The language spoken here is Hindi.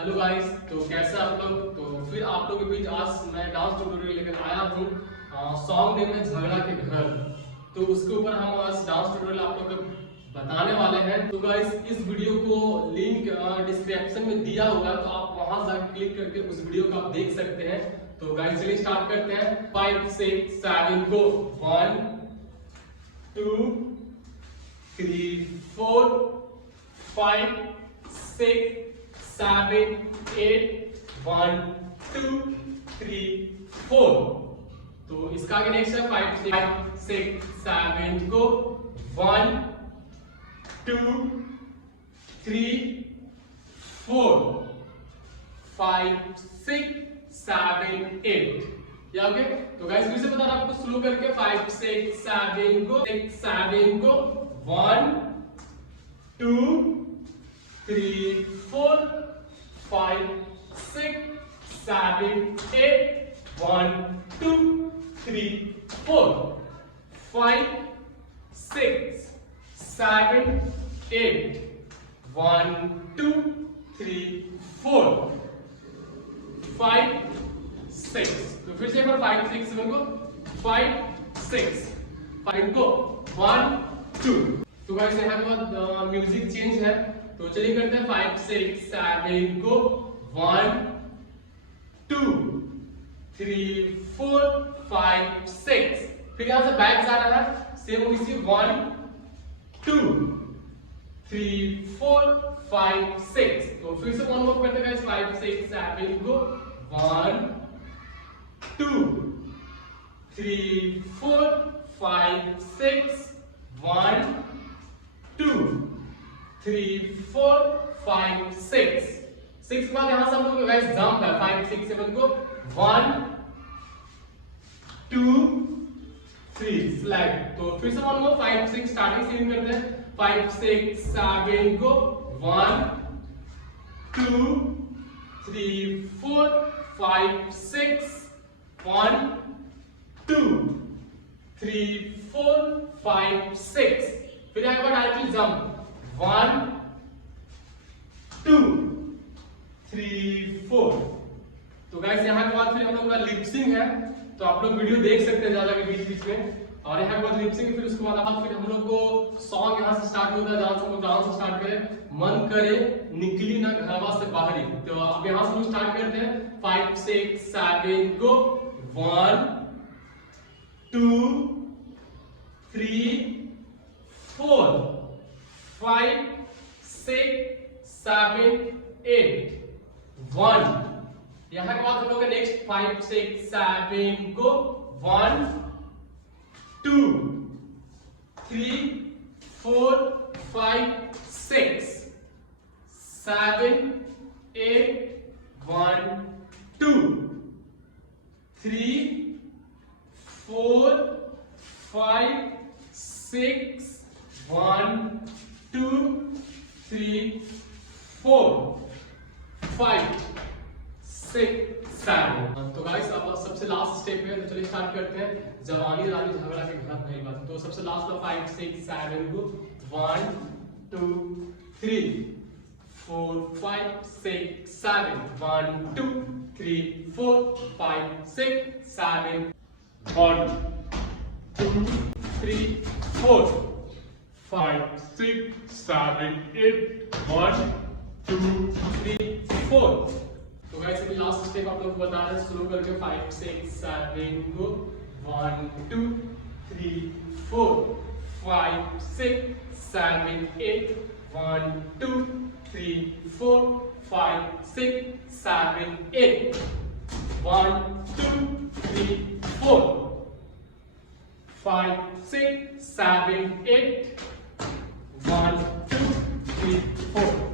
हेलो गाइस, तो कैसे आप लोग। तो फिर आप लोगों के बीच आज मैं डांस ट्यूटोरियल लेकर आया हूँ। सॉन्ग नेम है झगड़ा के घर। तो उसके ऊपर हम आज डांस ट्यूटोरियल आप लोग को बताने वाले हैं। तो गाइस, इस वीडियो को लिंक डिस्क्रिप्शन में दिया होगा, तो आप वहां जाकर क्लिक करके उस वीडियो को आप देख सकते हैं। तो गाइस चलिए स्टार्ट करते हैं। 5 6 7 गो। 1 2 3 4 5 6 7 8 1 2 3 4। तो इसका आगे नेक्स्ट है 5 6 7 गो। 1 2 3 4 5 6 7 8। या ओके। तो गाइस फिर से बता रहा आपको स्लो करके 5 6 7 गो 6 7 गो। 1 2 3 4 5 6 7 8 1 2 3 4 5 6 7 8 1 2 3 4 5 6। तो फिर से एक बार 5 6 7 को 5 6 5 को 1 2। तो गाइस यहाँ के बाद म्यूजिक चेंज है। तो चलिए करते हैं 5 6 7 को। 1 2 3 4 5 6। फिर यहां से बैक जा रहा है सेम इसी 1 2 3 4 5 6। तो फिर से वन वर्क करते हैं 5 6 7 को। 1 2 3 4 5 6 1 2 3 4 5 6। 6 के बाद यहां से हम लोग गाइस जंप है 5 6 7 को। 1 2 3 स्लैग। तो फिर से वन 5 6 स्टार्टिंग से करते हैं 5 6 7 को। 1 2 3 4 5 6 1 2 3 4 5 6। फिर यहाँ पर डायरेक्टली जंप 1 2 3 4। तो गाइस यहाँ के बाद फिर हम लोग का लिपसिंग है। तो आप लोग वीडियो देख सकते हैं ज्यादा के बीच बीच में। और यहाँ के बाद लिपसिंग, फिर उसके बाद फिर हम लोग को सॉन्ग यहाँ से स्टार्ट होता है जहाँ से हम लोग डांस स्टार्ट करें। मन करे निकली ना घरवा से बाहरी। तो अब यहाँ से हम स्टार्ट करते हैं 5 6 7 गो। 1 2 3 4 5 6 7 8 1। यहाँ के बाद हम लोग नेक्स्ट 5 6 7 को। 1 2 3 4 5 6 7 8 1 2 3 4 5 6 1 2 3 4 5 6 7। तो गाइस अब सबसे लास्ट स्टेप है। तो चलिए स्टार्ट करते हैं जवानी रानी झगड़ा के घर पहली बात। तो सबसे लास्ट का 5 6 7 को। 1 2 3 4 5 6 7 1 2 3 4 5 6 7 1 2 3 4 5 6 7 8 1 2 3 4। तो गाइस अभी लास्ट स्टेप आप लोग को बता रहे हैं स्लो करके 5 6 7 को। 1 2 3 4 5 6 7 8 1 2 3 4 5 6 7 8 1 2 3 4 5 6 7 8 1 2 3 4।